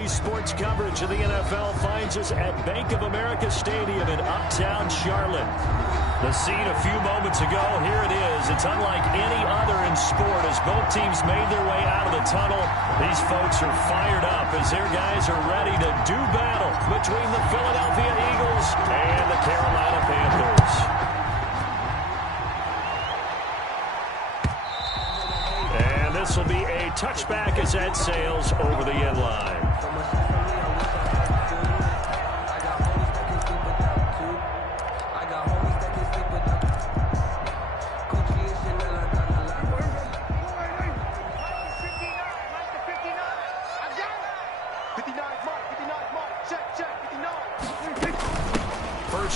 Today's sports coverage of the NFL finds us at Bank of America Stadium in Uptown Charlotte. The scene a few moments ago, here it is. It's unlike any other in sport as both teams made their way out of the tunnel. These folks are fired up as their guys are ready to do battle between the Philadelphia Eagles and the Carolina Panthers. And this will be a touchback as that sails over the end line.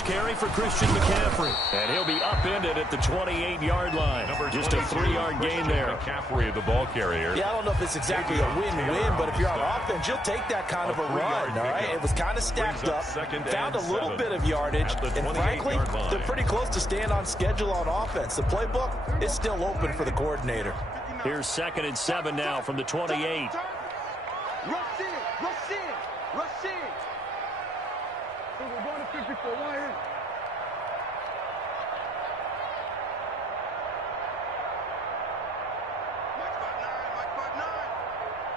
Carry for Christian McCaffrey. And he'll be upended at the 28-yard line. Just a 3-yard gain there. McCaffrey, the ball carrier. Yeah, I don't know if it's exactly a win-win, but if you're on offense, you'll take that kind of a run, all right? It was kind of stacked up, found a little bit of yardage, and frankly, they're pretty close to staying on schedule on offense. The playbook is still open for the coordinator. Here's 2nd and 7 now from the 28. Rush in, rush in, rush in. So we're going to 54, right here.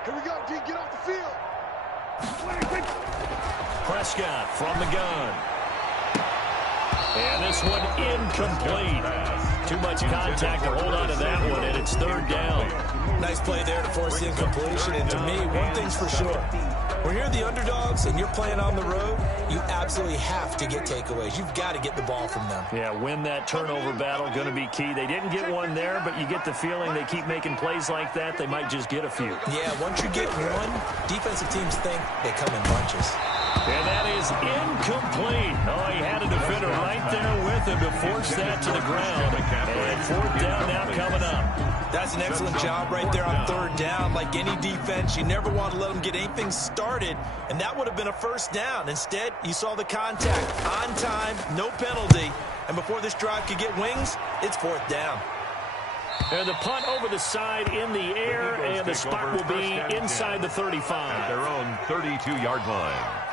Here we go, D. Get off the field. Prescott from the gun. And this one incomplete. Too much contact to hold on to that one, and it's 3rd down. Nice play there to force the incompletion. And to me, one thing's for sure. When you're the underdogs and you're playing on the road, you absolutely have to get takeaways. You've got to get the ball from them. Yeah, win that turnover battle, going to be key. They didn't get one there, but you get the feeling they keep making plays like that, they might just get a few. Yeah, once you get one, defensive teams think they come in bunches. And that is incomplete. Oh, he had a defender right there with him to force that to the ground. And 4th down now coming up. That's an excellent job right there on 3rd down. Like any defense, you never want to let them get anything started, and that would have been a 1st down. Instead, you saw the contact on time, no penalty, and before this drive could get wings, it's 4th down. And the punt over the side in the air, and the spot will be inside the 35. At their own 32-yard line.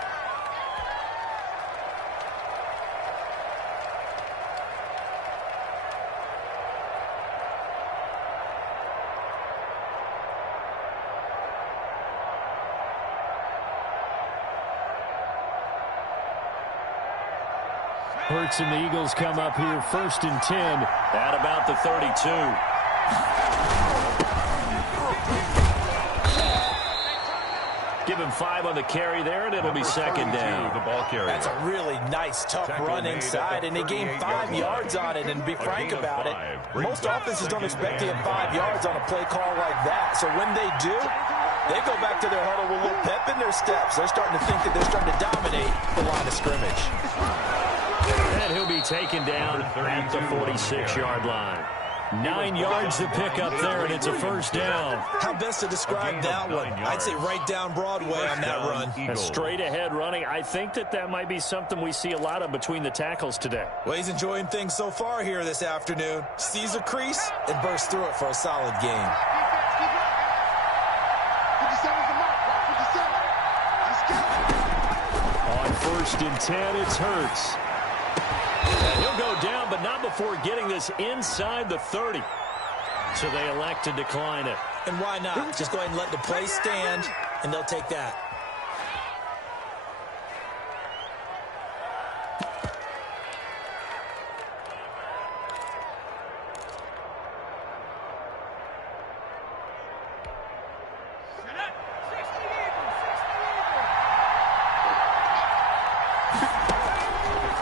Hurts and the Eagles come up here 1st and 10 at about the 32. Give him 5 on the carry there, and it'll be 2nd down. The ball carrier. That's a really nice, tough run inside, and they gained 5 yards on it. And to be frank about it, most offenses don't expect to get 5 yards on a play call like that. So when they do, they go back to their huddle with a little pep in their steps. They're starting to think that they're starting to dominate the line of scrimmage. And he'll be taken down at the 46-yard line. 9 yards to pick up there, and it's a 1st down. How best to describe that one? I'd say right down Broadway on that run. A straight-ahead running. I think that might be something we see a lot of between the tackles today. Well, he's enjoying things so far here this afternoon. Sees a crease and bursts through it for a solid gain. On 1st and 10, it's Hurts. And he'll go down, but not before getting this inside the 30. So they elect to decline it. And why not? Just go ahead and let the play stand, and they'll take that.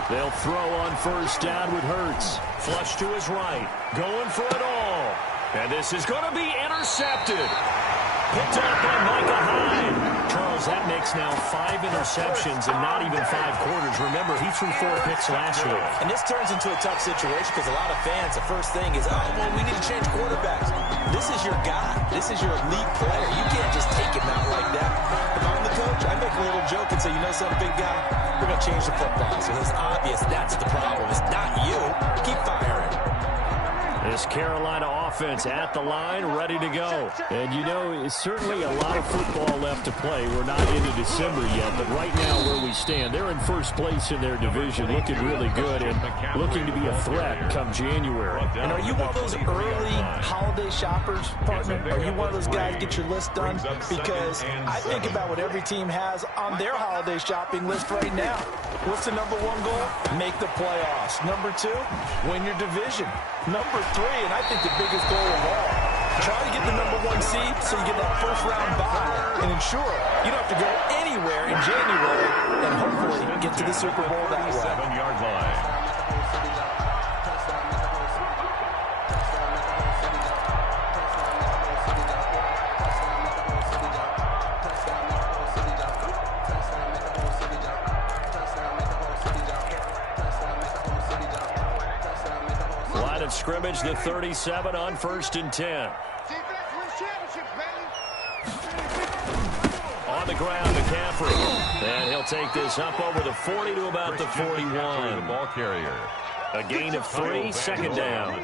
They'll throw on 1st down with Hurts. Flush to his right. Going for it all. And this is going to be intercepted. Picked up by Micah Hyde. Charles, that makes now 5 interceptions in not even 5 quarters. Remember, he threw 4 picks last week. And this turns into a tough situation because a lot of fans, the first thing is, oh, well, we need to change quarterbacks. This is your guy. This is your elite player. You can't just take him out like that. If I'm the coach, I make a little joke and say, you know something, big guy? We're going to change the football. So it's obvious that's the problem. It's not you. Keep firing. This Carolina offense at the line, ready to go. And, you know, it's certainly a lot of football left to play. We're not into December yet, but right now where we stand, they're in first place in their division, looking really good and looking to be a threat come January. And are you one of those early holiday shoppers, partner? Are you one of those guys get your list done? Because I think about what every team has on their holiday shopping list right now. What's the number one goal? Make the playoffs. Number two, win your division. Number three, and I think the biggest goal of all, try to get the number one seed so you get that first round bye and ensure you don't have to go anywhere in January and hopefully get to the Super Bowl that way. 7-yard line. Scrimmage, the 37 on 1st and 10. On the ground, McCaffrey. And he'll take this up over the 40 to about the 41. The ball carrier. A gain of 3, second down.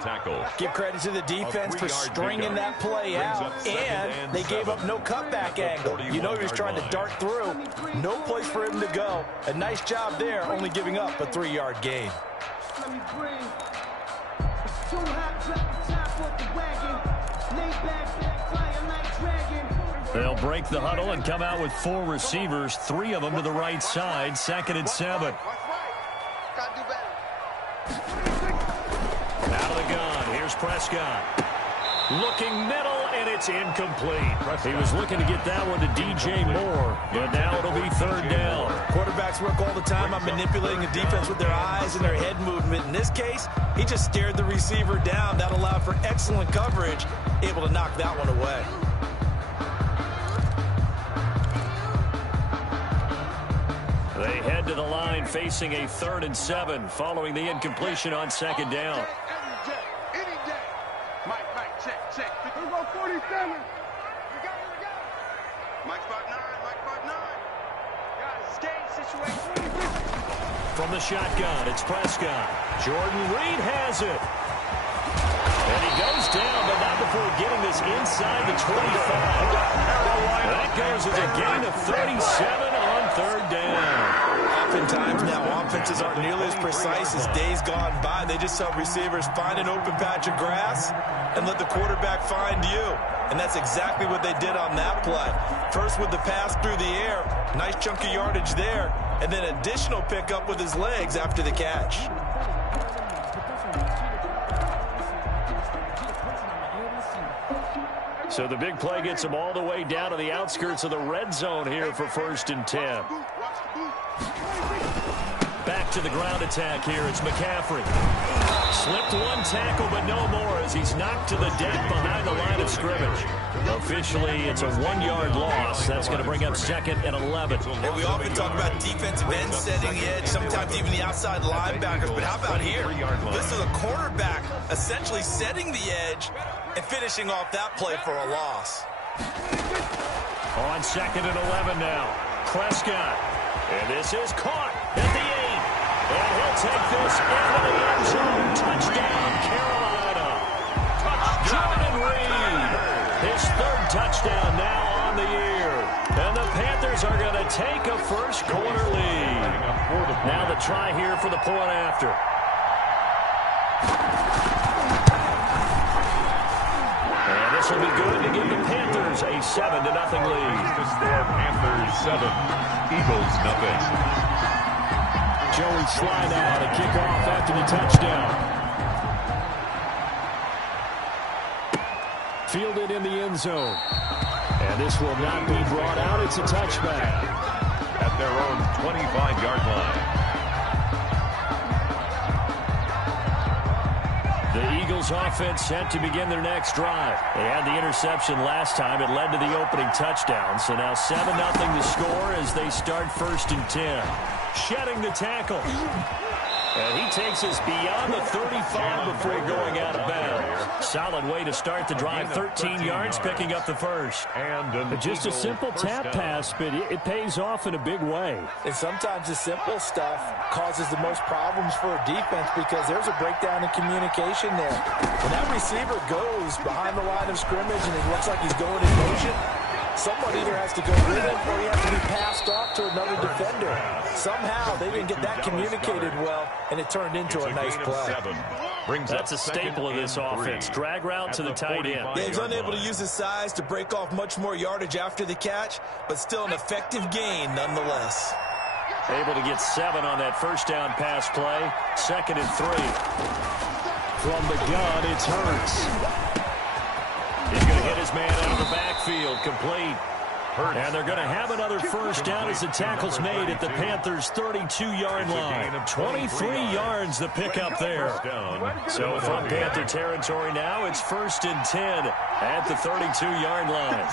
Give credit to the defense for stringing that play out, and they gave up no cutback angle. You know he was trying to dart through. No place for him to go. A nice job there, only giving up a 3-yard gain. They'll break the huddle and come out with 4 receivers, 3 of them to the right side, 2nd and 7. Out of the gun, here's Prescott. Looking middle, and it's incomplete. He was looking to get that one to DJ Moore, but now it'll be 3rd down. Quarterbacks work all the time on manipulating the defense with their eyes and their head movement. In this case, he just stared the receiver down. That allowed for excellent coverage, able to knock that one away. They head to the line facing a 3rd and 7 following the incompletion on 2nd down. Check. Here we go, 47. We got it. Mike 5'9", Mike 5'9". Guys, escape situation. From the shotgun, it's Prescott. Jordan Reed has it. And he goes down, but not before getting this inside the 25. That goes as a gain of 37 on 3rd down. Oftentimes now, offenses aren't nearly as precise as days gone by. They just help receivers find an open patch of grass and let the quarterback find you. And that's exactly what they did on that play. First with the pass through the air, nice chunk of yardage there, and then additional pickup with his legs after the catch. So the big play gets him all the way down to the outskirts of the red zone here for 1st and 10. Back to the ground attack here. It's McCaffrey. Slipped one tackle, but no more as he's knocked to the deck behind the line of scrimmage. Officially, it's a 1-yard loss. That's going to bring up 2nd and 11. And we often talk about defensive ends setting the edge, sometimes even the outside linebackers. But how about here? This is a cornerback essentially setting the edge and finishing off that play for a loss. On 2nd and 11 now. Prescott. And this is caught at the 8. And he'll take this into the end zone. Touchdown, Carolina. Jordan Reed. His 3rd touchdown now on the year. And the Panthers are going to take a first-quarter lead. Now the try here for the point after. And this will be good to give the Panthers a 7-0 lead. The score, Panthers 7, Eagles nothing. Joey Slye now to kick off after the touchdown. Fielded in the end zone. And this will not be brought out. It's a touchback. At their own 25-yard line. The Eagles offense set to begin their next drive. They had the interception last time. It led to the opening touchdown. So now 7-0 the score as they start 1st and 10. Shedding the tackle. And he takes us beyond the 35 before going out of bounds. Solid way to start the drive. 13 yards, picking up the first. And just a simple tap pass, but it pays off in a big way. And sometimes the simple stuff causes the most problems for a defense because there's a breakdown in communication there. When that receiver goes behind the line of scrimmage and it looks like he's going in motion, someone either has to go with him or he has to be passed off to another defender. Somehow they didn't get that communicated well, and it turned into a nice play. That's a staple of this offense. Drag route to the tight end. Yeah, he's unable to use his size to break off much more yardage after the catch, but still an effective gain nonetheless. Able to get 7 on that first down pass play. 2nd and 3. From the gun, it's Hurts. He's going to hit his man out of the backfield, complete. And they're going to have another first down as the tackle's made at the Panthers' 32-yard line. 23 yards the pickup there. So from Panther territory now, it's 1st and 10 at the 32-yard line.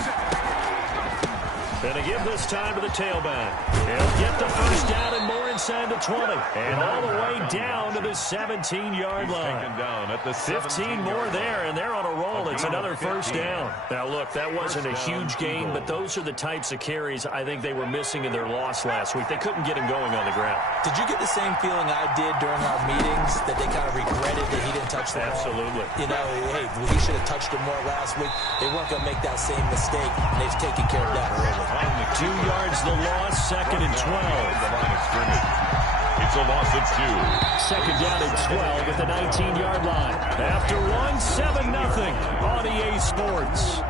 Going to give this time to the tailback. He'll get the first down and more inside the 20. And all the way down to the 17-yard line. 15 more there, and they're on a roll. It's another first down. Now, look, that wasn't a huge gain, but those are the types of carries I think they were missing in their loss last week. They couldn't get him going on the ground. Did you get the same feeling I did during our meetings, that they kind of regretted that he didn't touch the ball? Absolutely. You know, hey, he should have touched it more last week. They weren't going to make that same mistake, and they've taken care of that early. 2 yards the loss, 2nd and 12. It's a loss of 2. 2nd down and 12 at the 19-yard line. After 7-0 on EA Sports.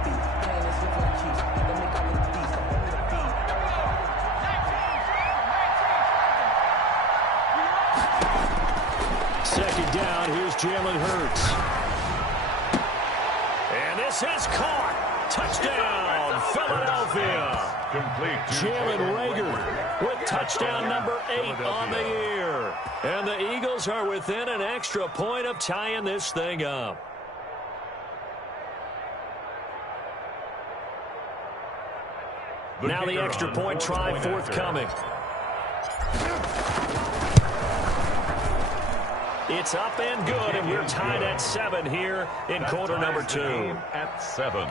Second down, here's Jalen Hurts. And this is caught. Touchdown, Philadelphia. Jalen Reagor with touchdown number 8 on the year. And the Eagles are within an extra point of tying this thing up. Now the extra point try forthcoming. It's up and good, and we're tied at 7 here in quarter number 2. At 7.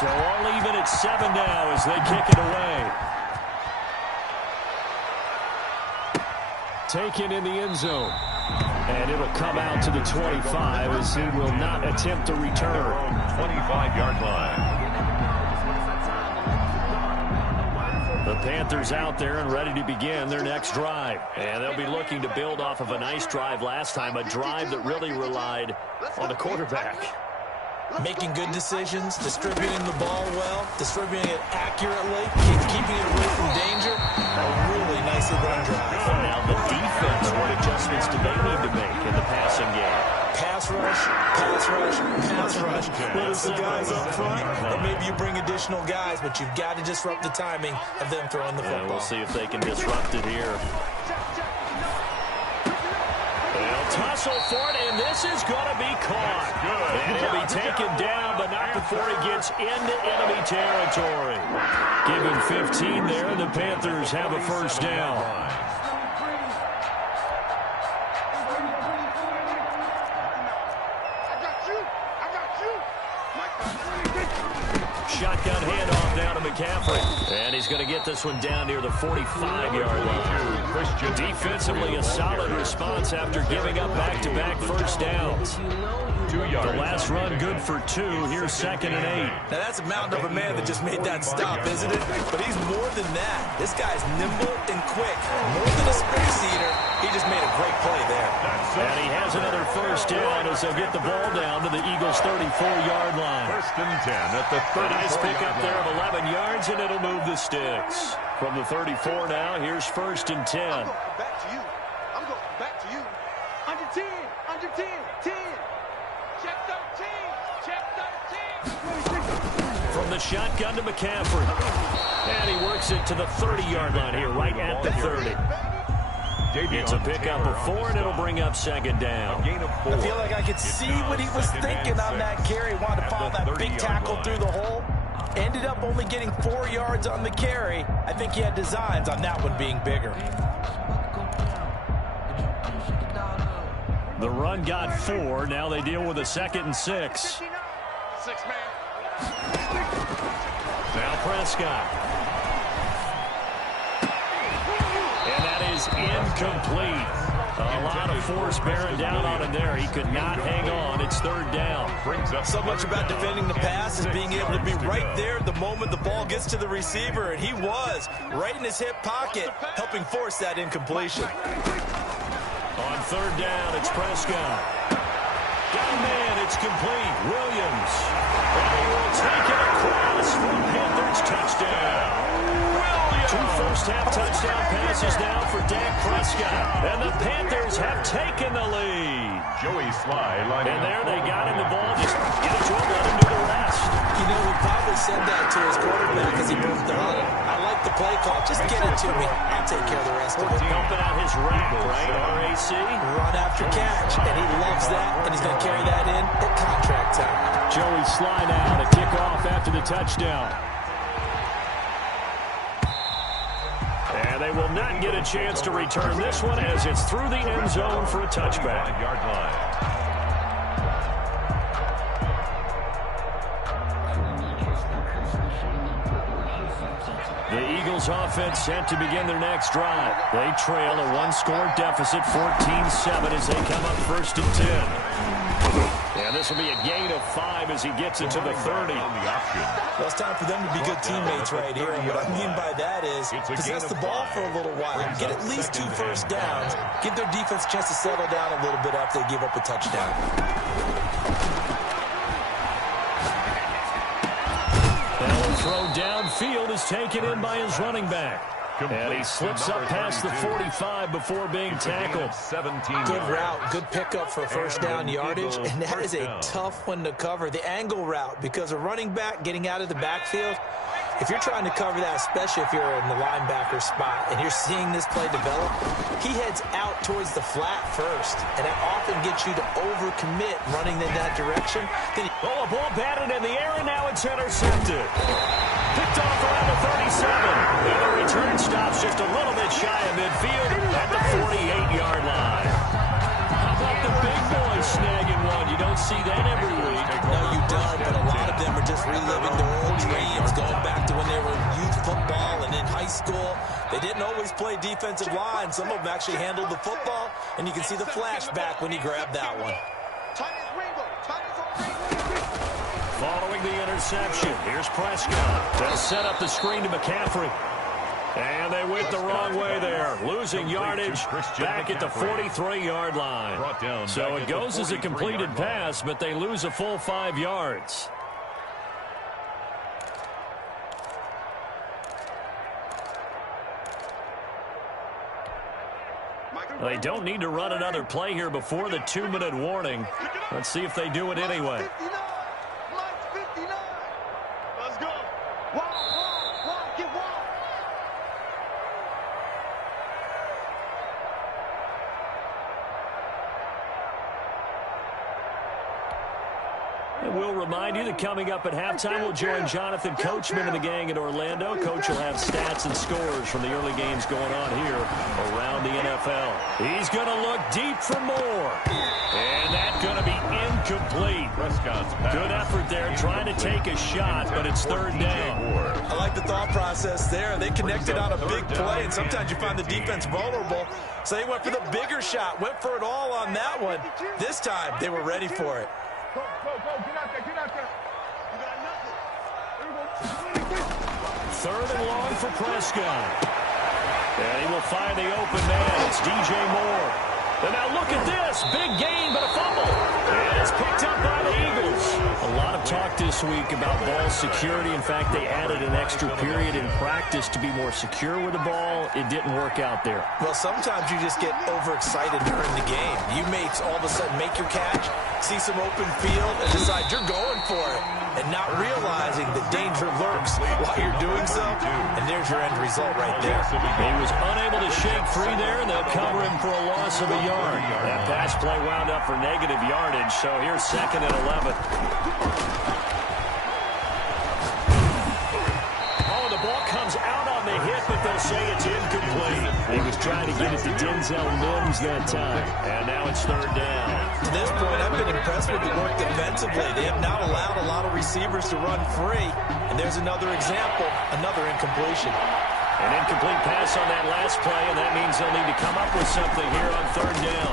So all even at 7 now as they kick it away. Taken in the end zone. And it'll come out to the 25 as he will not attempt to return. 25-yard line. The Panthers out there and ready to begin their next drive. And they'll be looking to build off of a nice drive last time, a drive that really relied on the quarterback. Making good decisions, distributing the ball well, distributing it accurately, keeping it away from danger. A really nicely run drive. Now the defense, what adjustments do they need to make in the passing game? Pass rush, pass rush, pass rush. Whether it's the guys up front or maybe you bring additional guys, but you've got to disrupt the timing of them throwing the football. We'll see if they can disrupt it here. They'll tussle for it, and this is going to be caught. And he'll be taken down, but not before he gets into enemy territory. Give him 15 there, and the Panthers have a first down. Shotgun handoff down to McCaffrey. And he's going to get this one down near the 45-yard line. Defensively, a solid response after giving up back-to-back first downs. The last run good for 2. Here's 2nd and 8. Now that's a mountain of a man that just made that stop, isn't it? But he's more than that. This guy's nimble and quick. More than a space eater. He just made a great play there. And he has another first down as they'll get the ball down to the Eagles' 34-yard line. 1st and 10 at the 34. A nice pickup there of 11 yards, and it'll move the sticks. From the 34 now, here's 1st and 10. I'm going back to you. I'm going back to you. Under 10, under 10, 10. Check 13, check 13. From the shotgun to McCaffrey. And he works it to the 30-yard line here, right at the 30. It's a pickup of 4, and it'll bring up 2nd down. I feel like I could see what he was thinking on that carry. Wanted to follow that big tackle through the hole. Ended up only getting 4 yards on the carry. I think he had designs on that one being bigger. The run got 4. Now they deal with a 2nd and 6. Now Prescott. And that is incomplete. A lot of force bearing down on him there. He could not hang on. It's 3rd down. So much about defending the pass is being able to be right there the moment the ball gets to the receiver, and he was right in his hip pocket, helping force that incompletion. On 3rd down, it's Prescott. Got a man, it's complete. Williams. And he will take it across for a Panthers touchdown. 2 first-half touchdown passes now for Dak Prescott. And the Panthers have taken the lead. Joey Sly lining and there they got him the ball. Just get it to him, let him do the rest. You know, he probably said that to his quarterback as he broke the huddle. I like the play call. Just get it to me. I'll take care of the rest of it. Helping out his rack, right? RAC. Run after catch. And he loves that. And he's going to carry that in at contract time. Joey Sly now to kick off after the touchdown. And they will not get a chance to return this one as it's through the end zone for a touchback. Yard line. The Eagles offense set to begin their next drive. They trail a 1-score deficit, 14-7 as they come up 1st and 10. And this will be a gain of 5 as he gets it to the 30. Well, it's time for them to be good teammates right here. And what I mean by that is possess the ball for a little while. Get at least 2 first downs. Give their defense a chance to settle down a little bit after they give up a touchdown. Now a throw downfield is taken in by his running back. And he slips up past the 45 before being tackled. Good route, good pickup for first down yardage, and that is a tough one to cover. The angle route, because a running back getting out of the backfield, if you're trying to cover that, especially if you're in the linebacker spot and you're seeing this play develop, he heads out towards the flat first, and that often gets you to overcommit running in that direction. Then a ball batted in the air, and now it's intercepted. Picked off around the 37. And the return stops just a little bit shy of midfield at the 48-yard line. How about the big boys snagging one? You don't see that every week. No, you don't, but a lot of them are just reliving their old dreams, going back to when they were in youth football and in high school. They didn't always play defensive line. Some of them actually handled the football, and you can see the flashback when he grabbed that one. Following the interception, here's Prescott. They'll set up the screen to McCaffrey. And they went the wrong way there, losing yardage back at the 43-yard line. So it goes as a completed pass, but they lose a full 5 yards. They don't need to run another play here before the 2-minute warning. Let's see if they do it anyway. We'll remind you that coming up at halftime, we'll join Jonathan Coachman and the gang in Orlando. Coach will have stats and scores from the early games going on here around the NFL. He's going to look deep for more. And that's going to be incomplete. Good effort there, trying to take a shot, but it's 3rd down. I like the thought process there. They connected on a big play, and sometimes you find the defense vulnerable. So they went for the bigger shot, went for it all on that one. This time, they were ready for it. Go, get out there, get out there. You got nothing. 3rd and long for Prescott. And he will find the open man. It's DJ Moore. And now look at this. Big gain, but a fumble. And it's picked up by the Eagles. A lot of talk this week about ball security. In fact, they added an extra period in practice to be more secure with the ball. It didn't work out there. Well, sometimes you just get overexcited during the game. You may all of a sudden make your catch, see some open field, and decide you're going for it, and not realizing the danger lurks while you're doing so, and there's your end result right there. He was unable to shake free there, and they'll cover him for a loss of a yard. That pass play wound up for negative yardage, so here's 2nd and 11. they'll say it's incomplete. He was trying to get it to Denzel Mims that time. And now it's third down. To this point, I've been impressed with the work defensively. They have not allowed a lot of receivers to run free. And there's another example, another incompletion. An incomplete pass on that last play, and that means they'll need to come up with something here on third down.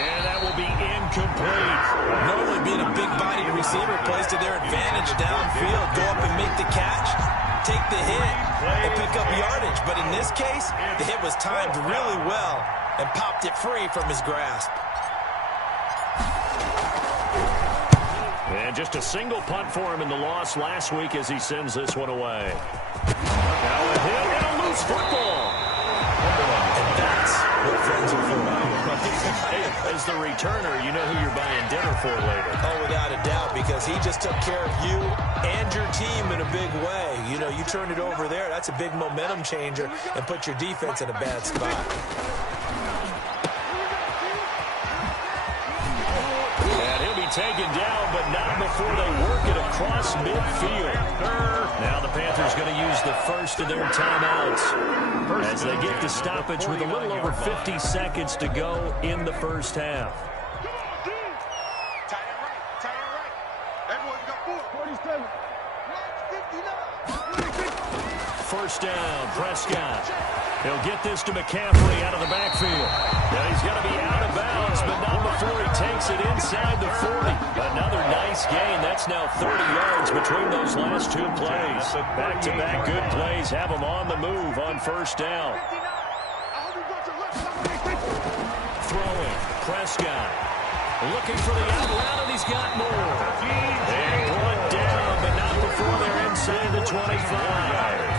And that will be incomplete. Normally being a big-bodied receiver plays to their advantage downfield. Go up and make the catch, take the hit, and pick up yardage. But in this case, the hit was timed really well and popped it free from his grasp. And just a single punt for him in the loss last week as he sends this one away. Now a hit and a loose football. And that's what friends are for. As the returner, you know who you're buying dinner for later. Oh, without a doubt, because he just took care of you and your team in a big way. You know, you turn it over there, that's a big momentum changer and put your defense in a bad spot. Taken down, but not before they work it across midfield. Now the Panthers going to use the first of their timeouts as they get the stoppage with a little over 50 seconds to go in the first half. First down, Prescott. He'll get this to McCaffrey out of the backfield. Now he's going to be out of bounds, but not before he takes it inside the 40. Another nice gain. That's now 30 yards between those last two plays. Back-to-back good plays have him on the move on first down. Throwing, Prescott. Looking for the out route, and he's got more. And brought down, but not before they're inside the 25.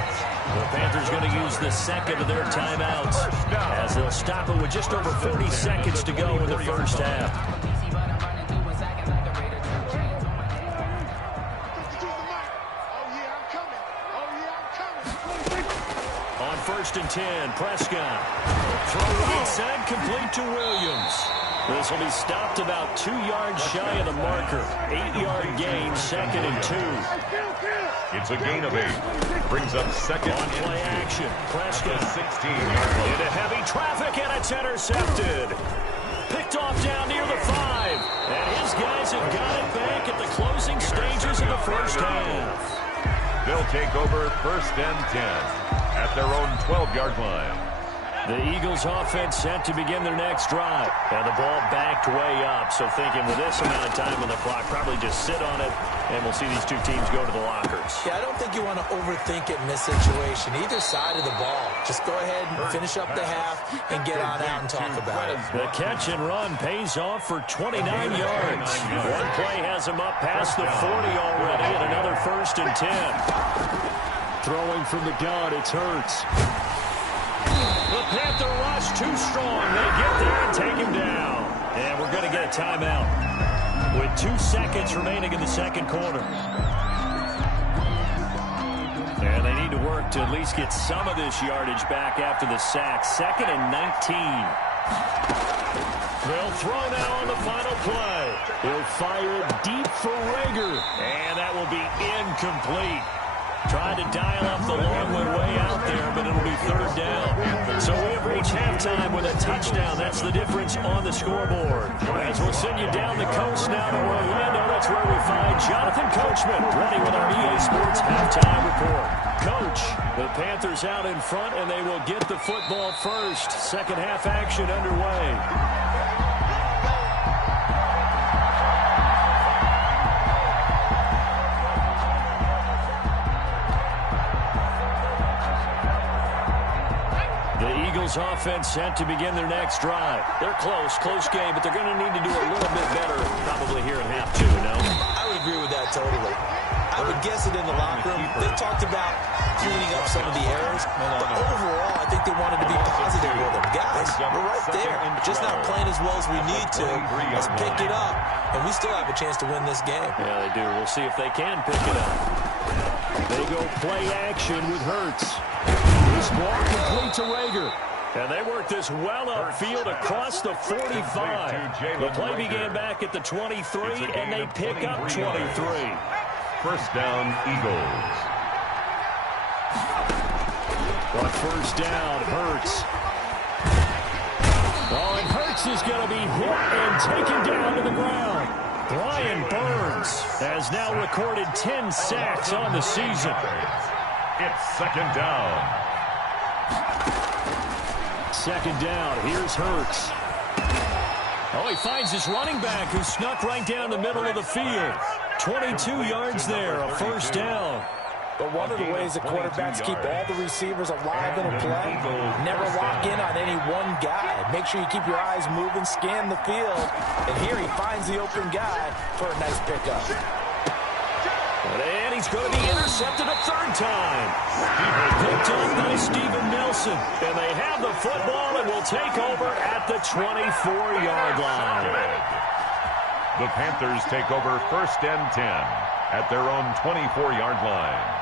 The Panthers going to use the second of their timeouts as they'll stop it with just over 40 seconds to go in the first half. On first and 10, Prescott. Throw right side, complete to Williams. This will be stopped about 2 yards shy of the marker. 8-yard gain, second and 2. It's a gain of 8. Brings up second on play action. Prescott 16-yard line. into heavy traffic, and it's intercepted. Picked off down near the 5. And his guys have got it back at the closing stages of the first half. They'll take over first and 10 at their own 12-yard line. The Eagles offense set to begin their next drive. And the ball backed way up. So thinking with this amount of time on the clock, probably just sit on it, and we'll see these two teams go to the lockers. Yeah, I don't think you want to overthink it in this situation. Either side of the ball. Just go ahead and finish up the half and get on out and talk about it. The catch and run pays off for 29 yards. One play has him up past the 40 already, and another first and 10. Throwing from the gun, it's Hurts. The Panther rush too strong. They get there and take him down. And we're going to get a timeout with 2 seconds remaining in the second quarter. And they need to work to at least get some of this yardage back after the sack. Second and 19. They'll throw now on the final play. He'll fire it deep for Rager. And that will be incomplete. Trying to dial up the long one way out there, but it'll be third down. So we have reached halftime with a touchdown. That's the difference on the scoreboard. As we'll send you down the coast now to Orlando, that's where we find Jonathan Coachman, ready with our EA Sports halftime report. Coach, the Panthers out in front, and they will get the football first. Second half action underway. Offense set to begin their next drive. They're close game, but they're going to need to do a little bit better probably here in half 2, no? I would agree with that totally. I would guess it in the locker room. They talked about cleaning up some of the errors, but overall, I think they wanted to be positive with them. Guys, we're right there. Just not playing as well as we need to. Let's pick it up, and we still have a chance to win this game. Yeah, they do. We'll see if they can pick it up. They go play action with Hurts. This ball complete to Rager. And they work this well upfield across the 45. The play began back at the 23, and they pick up 23. First down, Eagles. On first down, Hurts. Oh, and Hurts is going to be hit and taken down to the ground. Brian Burns has now recorded 10 sacks on the season. It's second down. Second down, here's Hurts. Oh, he finds his running back who snuck right down the middle of the field. 22 yards there, a first down. But one of the ways that quarterbacks keep all the receivers alive in a play, never lock in on any one guy. Make sure you keep your eyes moving, scan the field. And here he finds the open guy for a nice pickup. And he's going to be intercepted a third time. Picked up by Steven Nelson. And they have the football and will take over at the 24-yard line. The Panthers take over first and 10 at their own 24-yard line.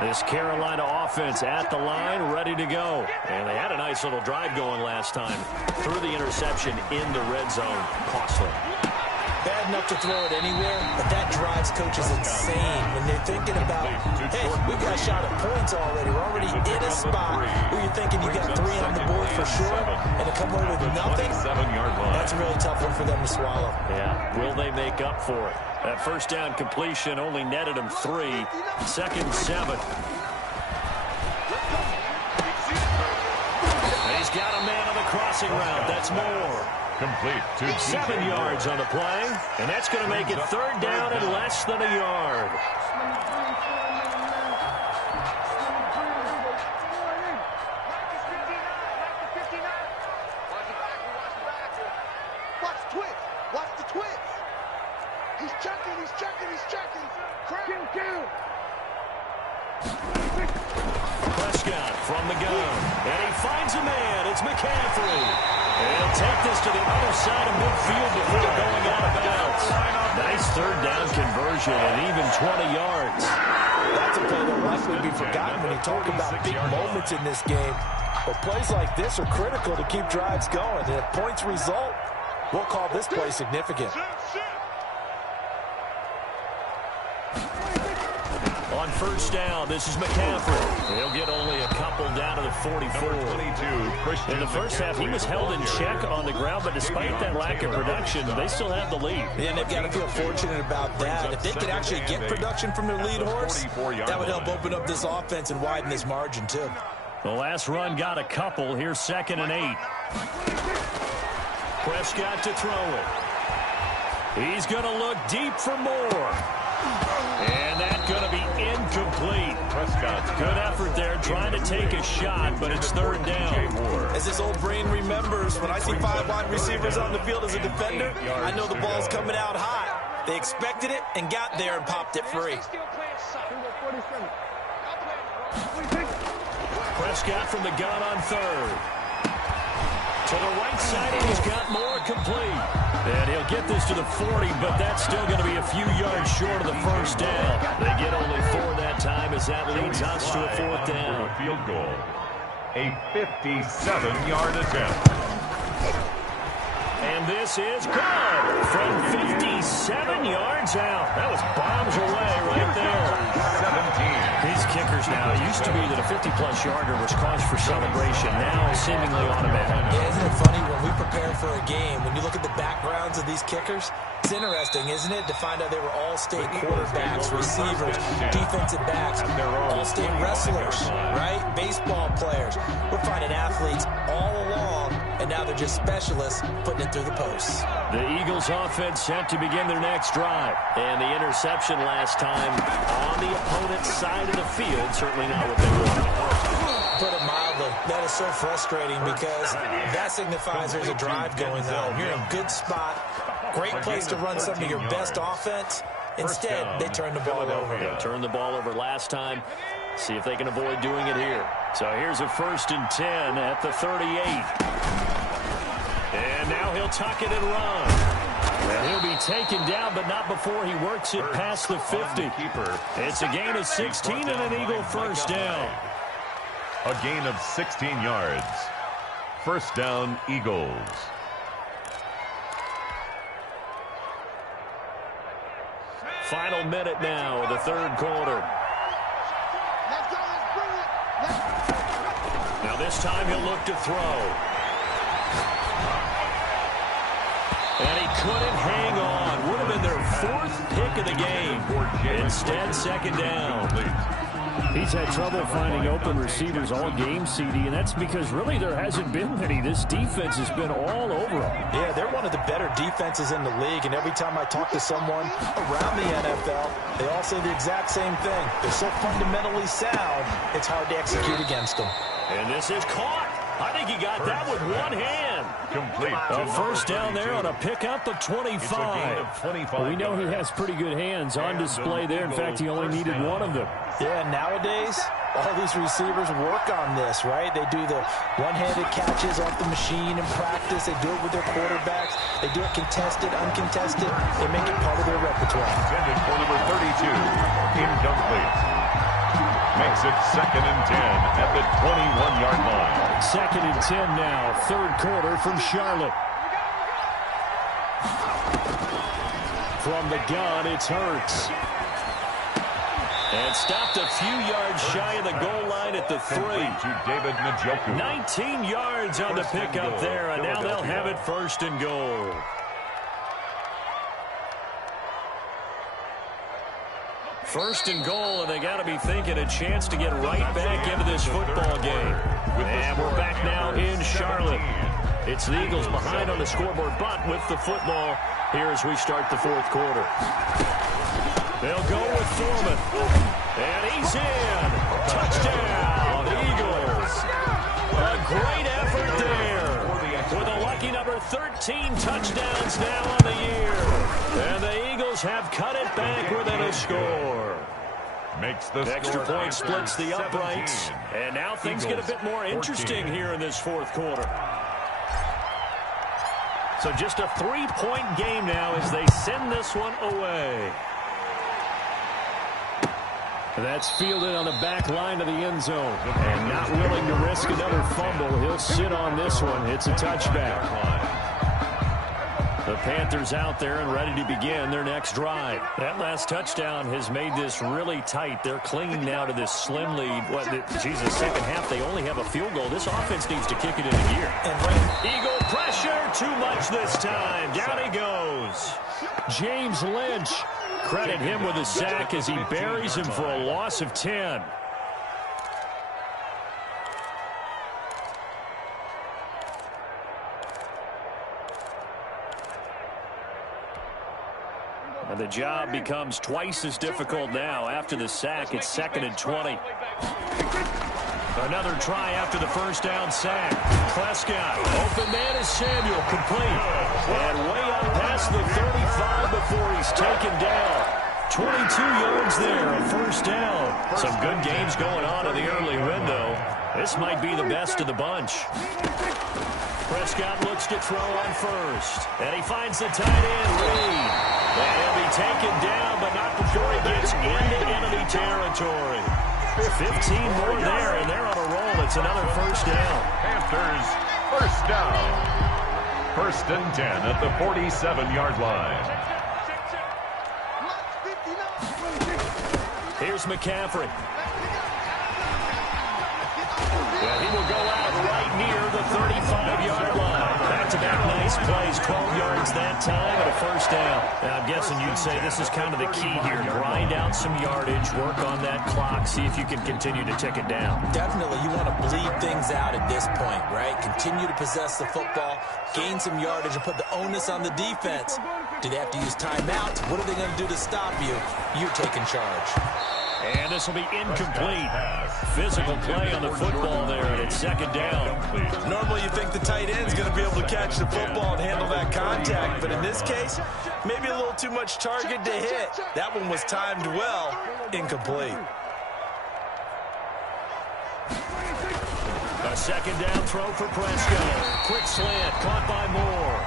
This Carolina offense at the line, ready to go. And they had a nice little drive going last time. Threw the interception in the red zone. Costly. Bad enough to throw it anywhere, but that drives coaches insane when they're thinking about, hey, we got a shot at points already. We're already in a spot where you're thinking you got 3 on the board for sure, and to come away with nothing, that's a really tough one for them to swallow. Yeah, will they make up for it? That first down completion only netted him 3. Second 7. And he's got a man on the crossing route. That's more. Complete to 7 yards on the play, and that's going to make it third down and less than a yard. Watch the twist. Watch the twist. He's checking. He's checking. He's checking. Kill. Prescott from the gun, and he finds a man. It's McCaffrey. And he'll take this to the other side of midfield before going out of bounds. Nice third down conversion and even 20 yards. That's a play that will likely be forgotten when you talk about big moments in this game. But plays like this are critical to keep drives going. And if points result, we'll call this play significant. On first down, this is McCaffrey. He'll get only a couple down to the 44. In the first half, he was held in check on the ground, but despite that lack of production, they still have the lead. And they've got to feel fortunate about that. If they could actually get production from their lead horse, that would help open up this offense and widen this margin, too. The last run got a couple. Here's 2nd and 8. Prescott to throw it. He's going to look deep for more. And that's going to be incomplete. Prescott's good effort there trying to take a shot, but it's third down. As this old brain remembers, when I see 5 wide receivers on the field as a defender, I know the ball's coming out hot. They expected it and got there and popped it free. Prescott from the gun on third. To the right side, and he's got more complete. And he'll get this to the 40, but that's still going to be a few yards short of the first down. They get only 4 that time as that leads us to a 4th down. A field goal. A 57-yard attempt. And this is good from 57 yards out. That was bombs away right there. 17. These kickers now, it used to be that a 50-plus yarder was cause for celebration. Now seemingly automatic. Yeah, isn't it funny when we prepare for a game, when you look at the backgrounds of these kickers, it's interesting, isn't it, to find out they were all-state quarterbacks, receivers, defensive backs, all-state wrestlers, right? Baseball players. We're finding athletes all along, and now they're just specialists putting it through the posts. The Eagles offense set to begin their next drive. And the interception last time on the opponent's side of the field, certainly not what they wanted. Put it mildly, that is so frustrating because that signifies there's a drive going on. You're in a good spot, great place to run some of your best offense. Instead, they turn the ball over. They turned the ball over last time. See if they can avoid doing it here. So here's a 1st and 10 at the 38. And now he'll tuck it and run. And he'll be taken down, but not before he works it past the 50. It's a gain of 16 and an Eagle first down. A gain of 16 yards. First down, Eagles. Final minute now of the third quarter. Let's go. Let's bring it. Now this time he'll look to throw. And he couldn't hang on. Would have been their 4th pick of the game. Instead, second down. He's had trouble finding open receivers all game, CD, and that's because really there hasn't been many. This defense has been all over him. Yeah, they're one of the better defenses in the league, and every time I talk to someone around the NFL, they all say the exact same thing. They're so fundamentally sound, it's hard to execute against them. And this is caught. I think he got that with one hand. Complete. A first down there on a pickup of 25. Well, we know he has pretty good hands on display there. In fact, he only needed one of them. Yeah, nowadays, all these receivers work on this, right? They do the one-handed catches off the machine in practice. They do it with their quarterbacks. They do it contested, uncontested. They make it part of their repertoire. Intended for number 32. Incomplete. Makes it 2nd and 10 at the 21-yard line. 2nd and 10 now, 3rd quarter from Charlotte. From the gun, it's Hurts. And stopped a few yards shy of the goal line at the 3. To David Njoku. 19 yards on the pickup there, and now they'll have it 1st and goal. First and goal, and they got to be thinking a chance to get right back into this football game. And we're back now in Charlotte. It's the Eagles behind on the scoreboard, but with the football here as we start the 4th quarter. They'll go with Foreman. And he's in. Touchdown, Eagles. A great effort there. With a lucky number 13 touchdowns now on the year. And the Eagles have cut it back within a score. Makes the extra point splits the uprights. And now things get a bit more interesting here in this 4th quarter. So just a 3-point game now as they send this one away. That's fielded on the back line of the end zone. And not willing to risk another fumble. He'll sit on this one. It's a touchback. The Panthers out there and ready to begin their next drive. That last touchdown has made this really tight. They're clinging now to this slim lead. Second half, they only have a field goal. This offense needs to kick it into gear. Eagle pressure, too much this time. Down he goes. James Lynch. Credit him with a sack as he buries him for a loss of 10. And the job becomes twice as difficult now. After the sack, it's 2nd and 20. Another try after the first down sack. Prescott, open man is Samuel, complete. And way up past the 35 before he's taken down. 22 yards there, a first down. Some good games going on in the early window. This might be the best of the bunch. Prescott looks to throw on first. And he finds the tight end, Reed. And he'll be taken down, but not before he gets into enemy territory. 15 more there, and they're on a roll. It's another first down. Panthers, first down. 1st and 10 at the 47-yard line. Here's McCaffrey. He will go out right near the 35-yard line. Back-to-back nice plays, 12 yards that time, and a first down. Now, I'm guessing you'd say this is kind of the key here. Grind out some yardage, work on that clock, see if you can continue to tick it down. Definitely, you want to bleed things out at this point, right? Continue to possess the football, gain some yardage, and put the onus on the defense. Do they have to use timeouts? What are they going to do to stop you? You're taking charge. And this will be incomplete. Physical play on the football there, and it's 2nd down. Normally you think the tight end's going to be able to catch the football and handle that contact, but in this case, maybe a little too much target to hit. That one was timed well. Incomplete. A 2nd down throw for Prescott. Quick slant, caught by Moore.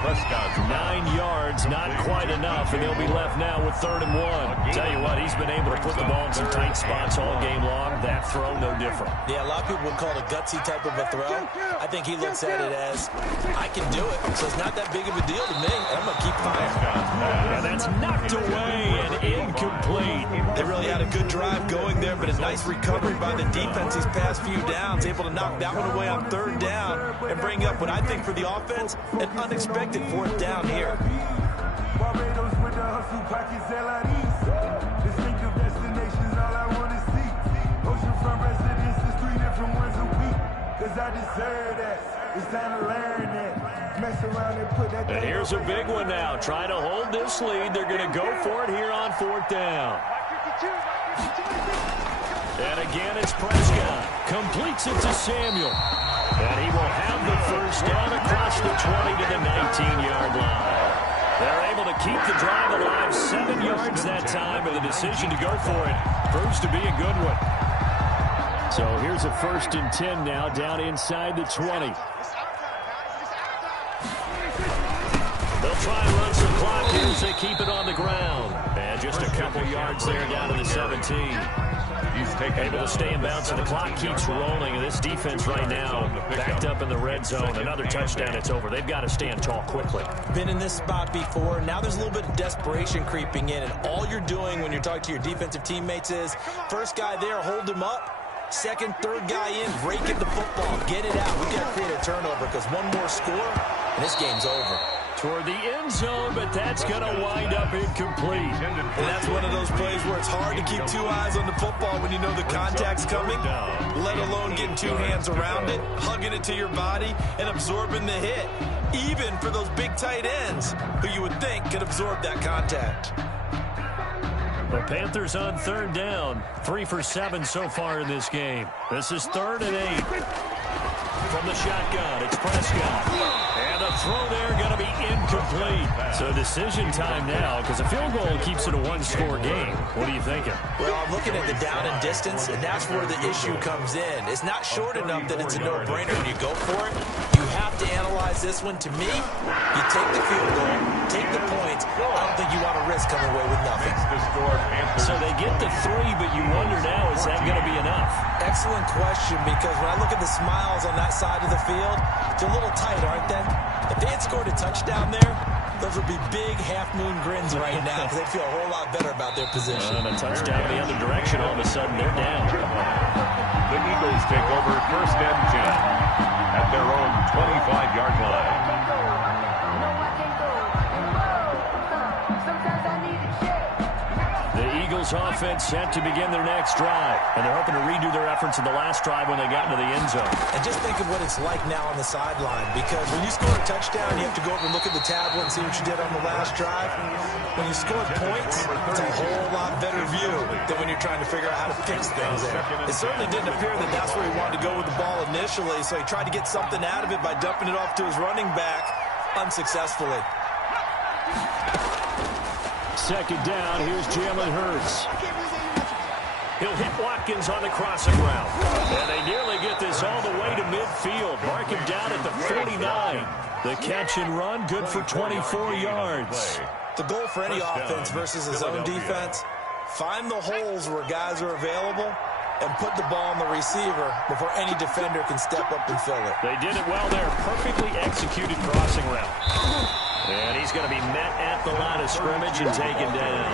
Prescott's 9 yards, not quite enough, and they'll be left now with 3rd and 1. Tell you what, he's been able to put the ball in some tight spots all game long. That throw, no different. Yeah, a lot of people would call it a gutsy type of a throw. I think he looks at it as, I can do it, so it's not that big of a deal to me, and I'm going to keep firing. And that's knocked away and incomplete. They really had a good drive going there, but a nice recovery by the defense these past few downs, able to knock that one away on 3rd down and bring up what I think for the offense, an unexpected 4th down here. Barbados with the hustle pockets, distinctive destinations, all I want to see. Oceanfront residences, 3 different ones a week. Cause I deserve that. It's time to learn that. Mess around and put that. And here's a big one now. Trying to hold this lead. They're going to go for it here on 4th down. And again, it's Prescott. Completes it to Samuel. And he will have the 1st down across the 20 to the 19-yard line. They're able to keep the drive alive, 7 yards that time, and the decision to go for it proves to be a good one. So here's a 1st and 10 now, down inside the 20. They'll try and run some clock here as they keep it on the ground. And just a couple yards there down to the 17. He's able to stay in bounds, and the clock keeps rolling. And this defense right now backed up in the red zone. Another touchdown, it's over. They've got to stand tall quickly. Been in this spot before. Now there's a little bit of desperation creeping in, and all you're doing when you're talking to your defensive teammates is, first guy there, hold him up. 2nd, 3rd guy in, rake at the football. Get it out. We've got to create a turnover because one more score, and this game's over. Toward the end zone, but that's going to wind up incomplete. And that's one of those plays where it's hard to keep 2 eyes on the football when you know the contact's coming, let alone getting 2 hands around it, hugging it to your body, and absorbing the hit, even for those big tight ends who you would think could absorb that contact. The Panthers on 3rd down, 3 for 7 so far in this game. This is 3rd and 8. From the shotgun, it's Prescott. And the throw there going to be incomplete. So decision time now, because a field goal keeps it a 1-score game. What are you thinking? Well, I'm looking at the down and distance, and that's where the issue comes in. It's not short enough that it's a no-brainer when you go for it. You have to analyze this one. To me, you take the field goal, take the points. I don't think you want to risk coming away with nothing. So they get the 3, but you wonder now, is that going to be enough? Excellent question, because when I look at the smiles on that side of the field, they're a little tight, aren't they? If they had scored a touchdown there, those would be big half-moon grins right now because they'd feel a whole lot better about their position. And a touchdown in the other direction, all of a sudden they're down. The Eagles take over 1st and 10 at their own 25-yard line. Eagles offense set to begin their next drive, and they're hoping to redo their efforts in the last drive when they got into the end zone. And just think of what it's like now on the sideline, because when you score a touchdown, you have to go over and look at the tablet and see what you did on the last drive. When you score points, it's a whole lot better view than when you're trying to figure out how to fix things there. It certainly didn't appear that that's where he wanted to go with the ball initially, so he tried to get something out of it by dumping it off to his running back unsuccessfully. 2nd down, here's Jalen Hurts. He'll hit Watkins on the crossing route. And they nearly get this all the way to midfield. Mark him down at the 49. The catch and run, good for 24 yards. The goal for any offense versus a zone defense, find the holes where guys are available and put the ball on the receiver before any defender can step up and fill it. They did it well there. Perfectly executed crossing route. And he's going to be met at the line of scrimmage and taken down.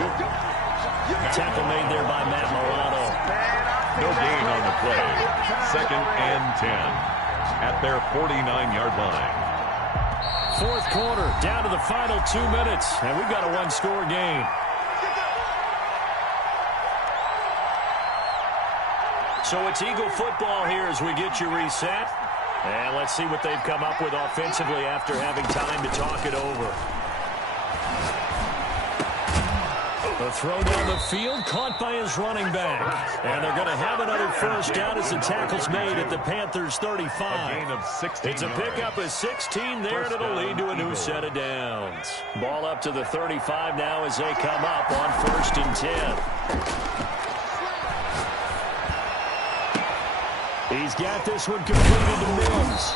Tackle made there by Matt Milano. No gain on the play. 2nd and 10 at their 49-yard line. 4th quarter, down to the final 2 minutes, and we've got a 1-score game. So it's Eagle football here as we get you reset. And let's see what they've come up with offensively after having time to talk it over. The throw down the field, caught by his running back. And they're going to have another 1st down as the tackle's made at the Panthers' 35. A gain of 16 it's a pickup of 16 there, and it'll lead to a new set of downs. Ball up to the 35 now as they come up on 1st and 10. He's got this one completed to Mims.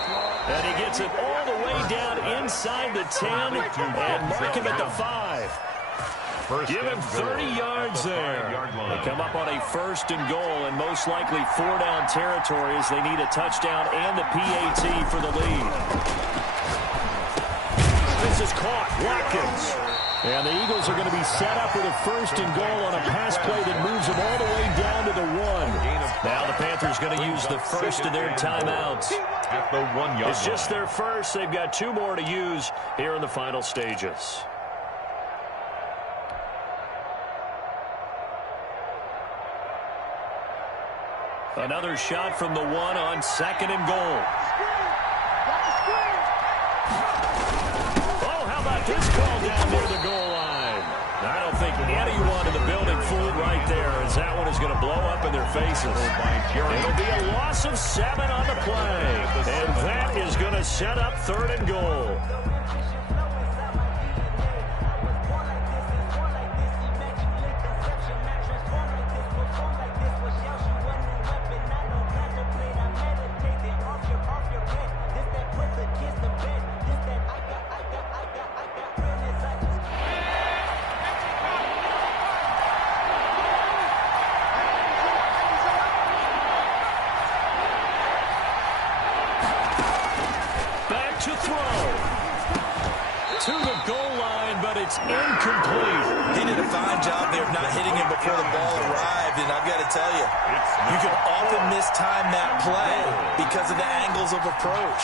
And he gets it all the way down inside the 10 and mark him at the 5. Give him 30 yards there. They come up on a 1st and goal, and most likely 4-down territory as they need a touchdown and the PAT for the lead. This is caught. Watkins. And the Eagles are going to be set up with a 1st and goal on a pass play that moves them all the way down to the 1. Now the Panthers going to use the first of their timeouts. At the 1 yard It's just their first. They've got 2 more to use here in the final stages. Another shot from the 1 on 2nd and goal. Oh, how about this call down near the goal line? I don't think anyone in the building fooled right there, as that one is going to blow up in their faces. It'll be a loss of 7 on the play, and that is going to set up 3rd and goal. To throw. To the goal line, but it's incomplete. He did a fine job there of not hitting him before the ball arrived, and I've got to tell you, you can often mistime that play because of the angles of approach.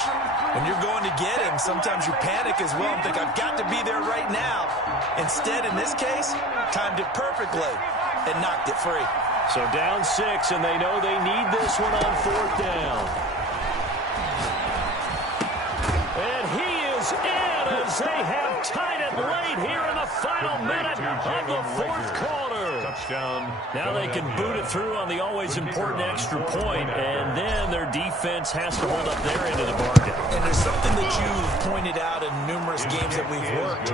When you're going to get him, sometimes you panic as well and think, I've got to be there right now. Instead, in this case, timed it perfectly and knocked it free. So down 6, and they know they need this one on 4th down. And he is in as they have tied it late here in the final minute of the 4th quarter. touchdown. Now they can boot it through on the always important extra point, and then their defense has to hold up their end of the bargain. And there's something that you've pointed out in numerous games that we've worked.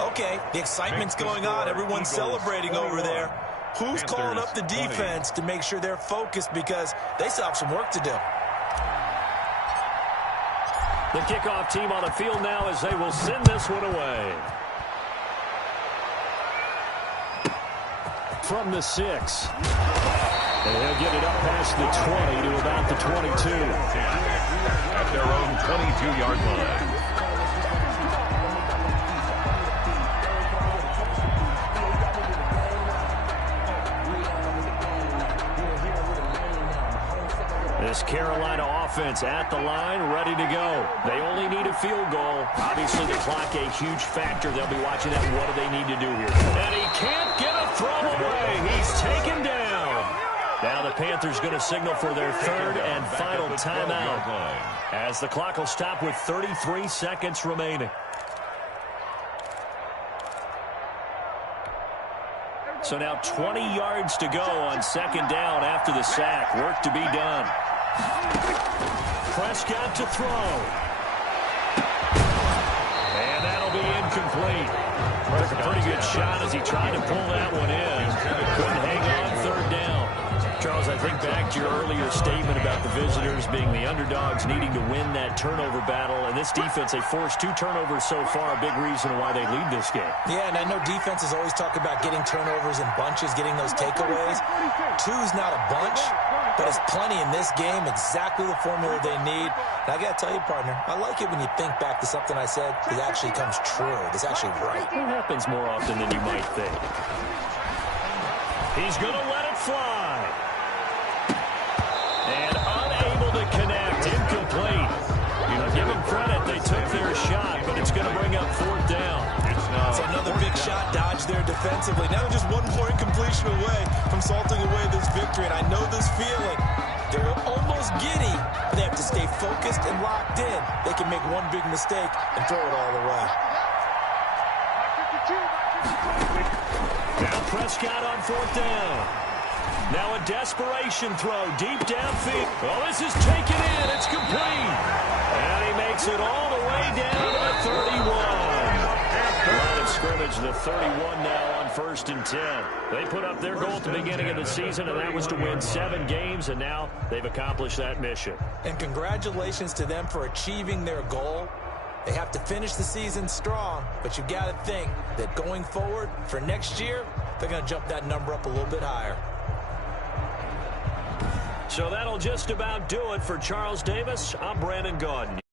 Okay, the excitement's going on. Everyone's celebrating over there. Who's calling up the defense to make sure they're focused, because they still have some work to do? The kickoff team on the field now as they will send this one away. From the 6. And they'll get it up past the 20 to about the 22. At their own 22-yard line. This Carolina offense at the line, ready to go. They only need a field goal. Obviously, the clock a huge factor. They'll be watching that. What do they need to do here? And he can't get a throw away. He's taken down. Now the Panthers going to signal for their third and final timeout, as the clock will stop with 33 seconds remaining. So now 20 yards to go on second down after the sack. Work to be done. Prescott to throw. And that'll be incomplete. Took a pretty good shot as he tried to pull that one in. Couldn't hang on third down. Charles, I think back to your earlier statement about the visitors being the underdogs, needing to win that turnover battle. And this defense, they forced 2 turnovers so far, a big reason why they lead this game. Yeah, and I know defenses always talk about getting turnovers in bunches, getting those takeaways. 2's not a bunch, but it's plenty in this game, exactly the formula they need. And I got to tell you, partner, I like it when you think back to something I said that actually comes true, that's actually right. It happens more often than you might think. He's going to let it fly. And unable to connect, incomplete. You know, give them credit, they took their shot, but it's going to bring up fourth down. It's another big shot dodge there defensively. Now they're just 1 more incompletion away from salting away this victory, and I know this feeling. They're almost giddy, but they have to stay focused and locked in. They can make one big mistake and throw it all away. Now Prescott on fourth down. Now a desperation throw deep downfield. Oh, this is taken in. It's complete. And he makes it all the way down to the 31. Line of scrimmage, the 31 now on 1st and 10. They put up their goal at the beginning of the season, and that was to win 7 games, and now they've accomplished that mission. And congratulations to them for achieving their goal. They have to finish the season strong, but you've got to think that going forward for next year, they're going to jump that number up a little bit higher. So that'll just about do it for Charles Davis. I'm Brandon Gaudin.